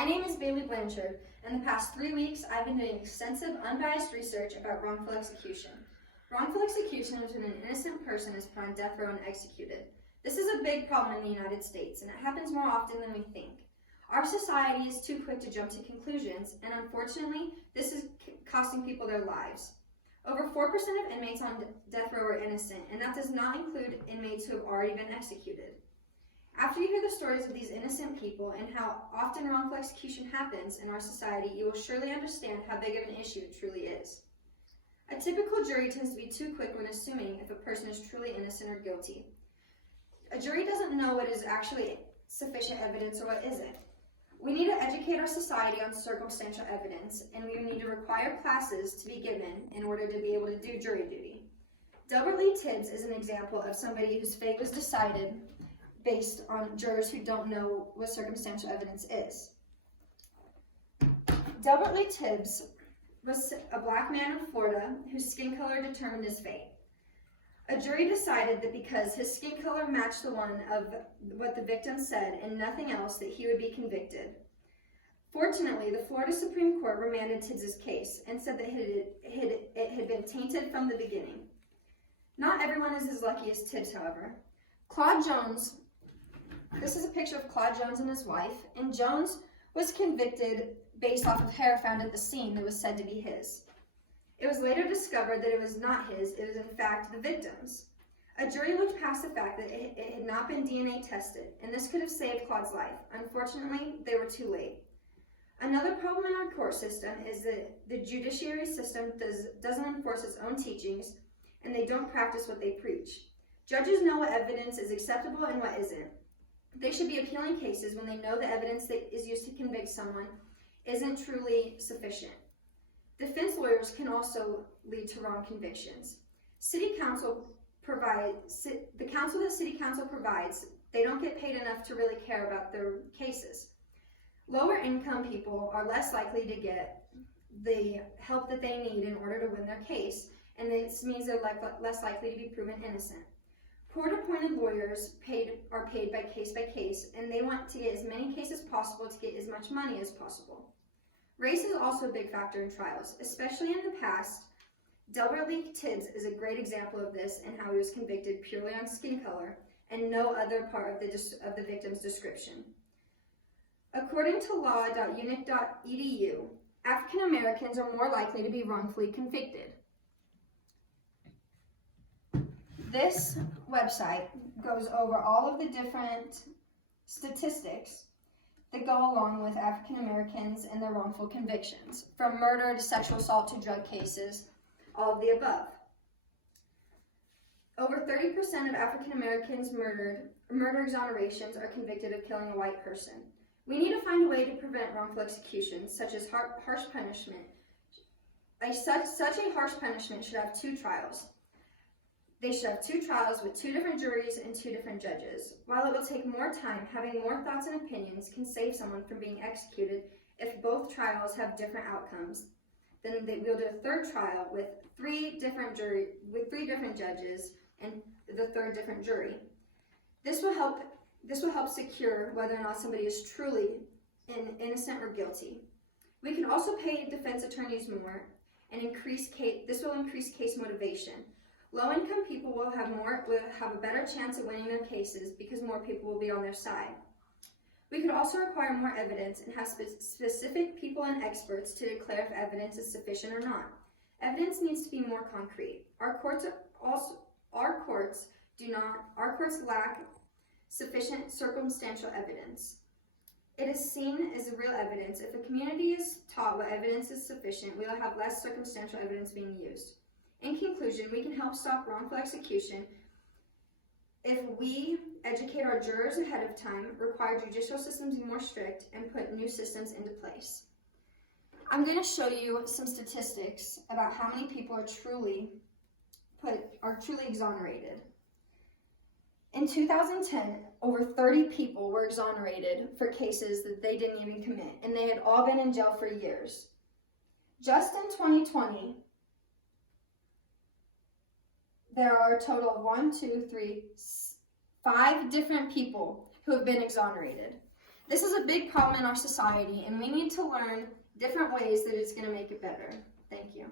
My name is Bailey Blanchard, and the past 3 weeks I've been doing extensive, unbiased research about wrongful execution. Wrongful execution is when an innocent person is put on death row and executed. This is a big problem in the United States, and it happens more often than we think. Our society is too quick to jump to conclusions, and unfortunately, this is costing people their lives. Over 4% of inmates on death row are innocent, and that does not include inmates who have already been executed. After you hear the stories of these innocent people and how often wrongful execution happens in our society, you will surely understand how big of an issue it truly is. A typical jury tends to be too quick when assuming if a person is truly innocent or guilty. A jury doesn't know what is actually sufficient evidence or what isn't. We need to educate our society on circumstantial evidence, and we need to require classes to be given in order to be able to do jury duty. Delbert Lee Tibbs is an example of somebody whose fate was decided based on jurors who don't know what circumstantial evidence is. Delbert Lee Tibbs was a black man in Florida whose skin color determined his fate. A jury decided that because his skin color matched the one of what the victim said and nothing else, that he would be convicted. Fortunately, the Florida Supreme Court remanded Tibbs' case and said that it had been tainted from the beginning. Not everyone is as lucky as Tibbs, however. Claude Jones, this is a picture of Claude Jones and his wife, and Jones was convicted based off of hair found at the scene that was said to be his. It was later discovered that it was not his, it was in fact the victim's. A jury looked past the fact that it had not been DNA tested, and this could have saved Claude's life. Unfortunately, they were too late. Another problem in our court system is that the judiciary system doesn't enforce its own teachings, and they don't practice what they preach. Judges know what evidence is acceptable and what isn't. They should be appealing cases when they know the evidence that is used to convict someone isn't truly sufficient. Defense lawyers can also lead to wrong convictions. The counsel that city council provides, they don't get paid enough to really care about their cases. Lower income people are less likely to get the help that they need in order to win their case, and this means they're less likely to be proven innocent. Court-appointed lawyers are paid by case, and they want to get as many cases possible to get as much money as possible. Race is also a big factor in trials, especially in the past. Delbert Lee Tibbs is a great example of this and how he was convicted purely on skin color and no other part of the victim's description. According to law.unic.edu, African Americans are more likely to be wrongfully convicted. This website goes over all of the different statistics that go along with African Americans and their wrongful convictions, from murder to sexual assault to drug cases, all of the above. Over 30% of African Americans murder exonerations are convicted of killing a white person. We need to find a way to prevent wrongful executions, such as harsh punishment. Such a harsh punishment should have 2 trials. They should have 2 trials with 2 different juries and 2 different judges. While it will take more time, having more thoughts and opinions can save someone from being executed if both trials have different outcomes. Then we'll do a 3rd trial with 3 different judges and the 3rd different jury. This will help secure whether or not somebody is truly innocent or guilty. We can also pay defense attorneys more and this will increase case motivation. Low-income people will have a better chance of winning their cases because more people will be on their side. We could also require more evidence and have specific people and experts to declare if evidence is sufficient or not. Evidence needs to be more concrete. Our courts lack sufficient circumstantial evidence. It is seen as real evidence. If a community is taught what evidence is sufficient, we will have less circumstantial evidence being used. In conclusion, we can help stop wrongful execution if we educate our jurors ahead of time, require judicial systems to be more strict, and put new systems into place. I'm going to show you some statistics about how many people are truly exonerated. In 2010, over 30 people were exonerated for cases that they didn't even commit, and they had all been in jail for years. Just in 2020, there are a total of 5 different people who have been exonerated. This is a big problem in our society, and we need to learn different ways that it's going to make it better. Thank you.